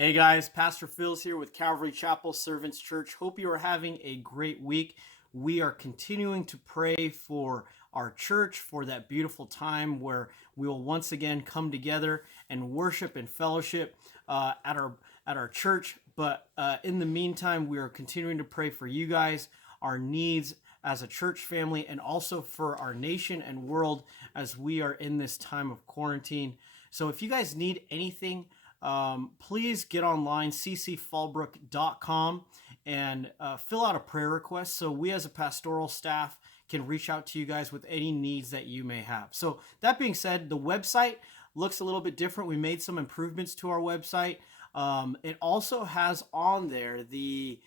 Hey guys, Pastor Phil's here with Calvary Chapel Servants Church. Hope you are having a great week. We are continuing to pray for our church, for that beautiful time where we will once again come together and worship and fellowship at our church. But in the meantime, we are continuing to pray for you guys, our needs as a church family, and also for our nation and world as we are in this time of quarantine. So if you guys need anything, please get online, ccfallbrook.com, and fill out a prayer request so we as a pastoral staff can reach out to you guys with any needs that you may have. So that being said, the website looks a little bit different. We made some improvements to our website. It also has on there the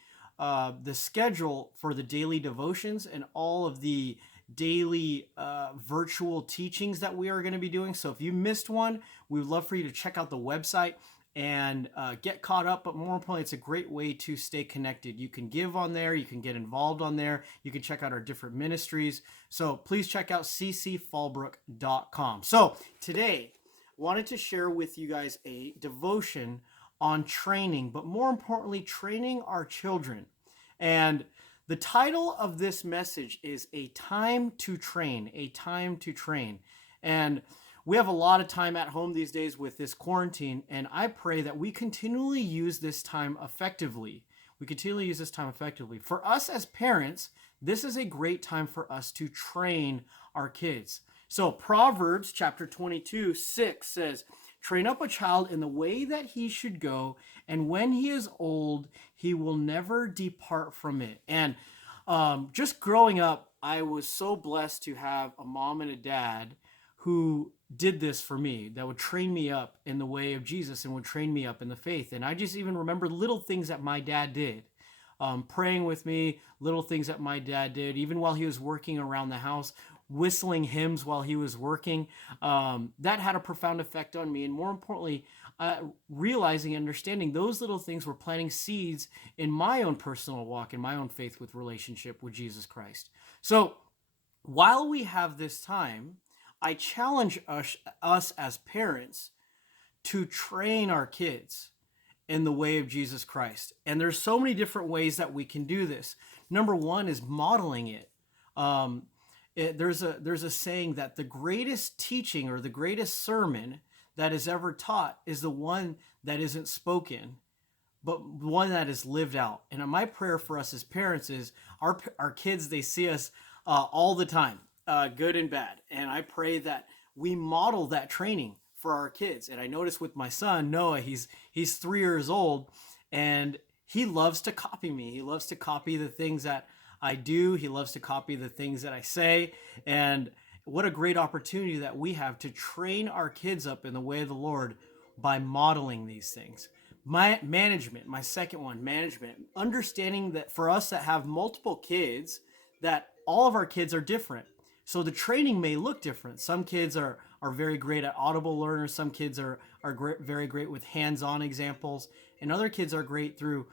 schedule for the daily devotions and all of the daily virtual teachings that we are going to be doing. So if you missed one, we would love for you to check out the website and get caught up. But more importantly, it's a great way to stay connected. You can give on there. You can get involved on there. You can check out our different ministries. So please check out ccfallbrook.com. So today, wanted to share with you guys a devotion on training, but more importantly, training our children. And the title of this message is A Time to Train, A Time to Train. And we have a lot of time at home these days with this quarantine, and I pray that we continually use this time effectively. For us as parents, this is a great time for us to train our kids. So Proverbs chapter 22:6 says, "Train up a child in the way that he should go, and when he is old, he will never depart from it." And just growing up, I was so blessed to have a mom and a dad who did this for me, that would train me up in the way of Jesus and would train me up in the faith. And I just even remember little things that my dad did, praying with me, little things that my dad did, even while he was working around the house, whistling hymns while he was working. That had a profound effect on me. And more importantly, realizing and understanding those little things were planting seeds in my own personal walk, in my own faith with relationship with Jesus Christ. So while we have this time, I challenge us as parents to train our kids in the way of Jesus Christ. And there's so many different ways that we can do this. Number one is modeling it. There's a saying that the greatest teaching or the greatest sermon that is ever taught is the one that isn't spoken, but one that is lived out. And my prayer for us as parents is our kids, they see us all the time, good and bad. And I pray that we model that training for our kids. And I notice with my son, Noah, he's 3 years old, and he loves to copy me. He loves to copy the things that I do. He loves to copy the things that I say. And what a great opportunity that we have to train our kids up in the way of the Lord by modeling these things. My second one, management. Understanding that for us that have multiple kids, that all of our kids are different. So the training may look different. Some kids are very great at audible learners. Some kids are very great with hands-on examples. And other kids are great through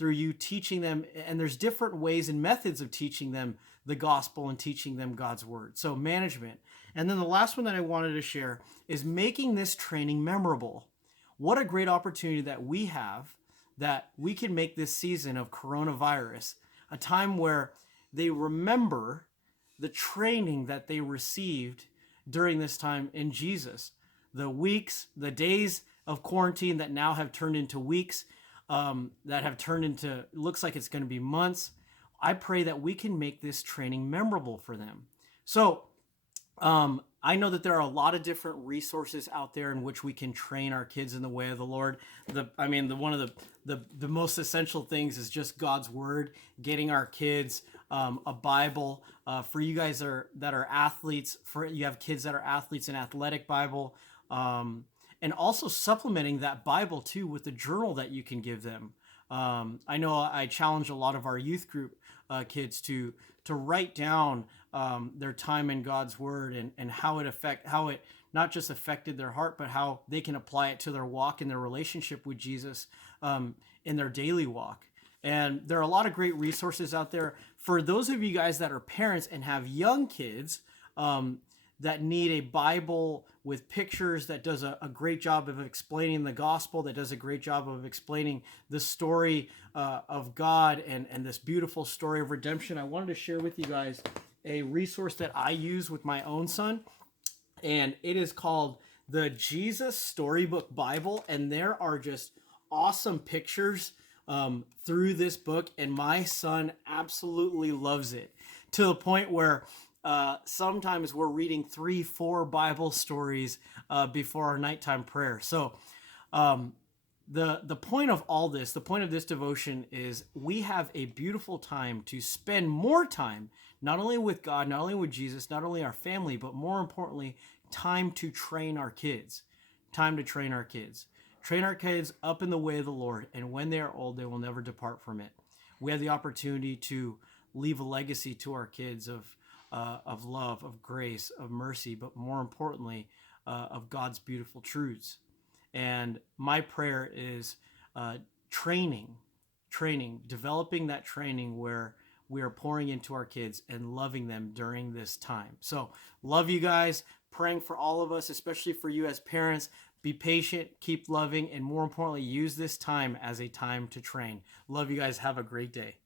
you teaching them. And there's different ways and methods of teaching them the gospel and teaching them God's word. So management. And then the last one that I wanted to share is making this training memorable. What a great opportunity that we have, that we can make this season of coronavirus a time where they remember the training that they received during this time in Jesus. The weeks, the days of quarantine that now have turned into weeks, that have turned into, looks like it's going to be months. I pray that we can make this training memorable for them. So I know that there are a lot of different resources out there in which we can train our kids in the way of the Lord. One of the most essential things is just God's word, getting our kids a Bible. For you guys that are athletes, you have kids that are athletes, an athletic Bible, and also supplementing that Bible too with the journal that you can give them. I know I challenge a lot of our youth group kids to write down their time in God's word and how it not just affected their heart, but how they can apply it to their walk and their relationship with Jesus in their daily walk. And there are a lot of great resources out there. For those of you guys that are parents and have young kids, that need a Bible with pictures that does a great job of explaining the gospel, that does a great job of explaining the story of God and this beautiful story of redemption. I wanted to share with you guys a resource that I use with my own son, and it is called the Jesus Storybook Bible, and there are just awesome pictures through this book, and my son absolutely loves it, to the point where sometimes we're reading 3-4 Bible stories before our nighttime prayer. So the point of all this, the point of this devotion is we have a beautiful time to spend more time, not only with God, not only with Jesus, not only our family, but more importantly, time to train our kids. Time to train our kids. Train our kids up in the way of the Lord, and when they are old, they will never depart from it. We have the opportunity to leave a legacy to our kids of love, of grace, of mercy, but more importantly, of God's beautiful truths. And my prayer is training, developing that training where we are pouring into our kids and loving them during this time. So love you guys, praying for all of us, especially for you as parents. Be patient, keep loving, and more importantly, use this time as a time to train. Love you guys. Have a great day.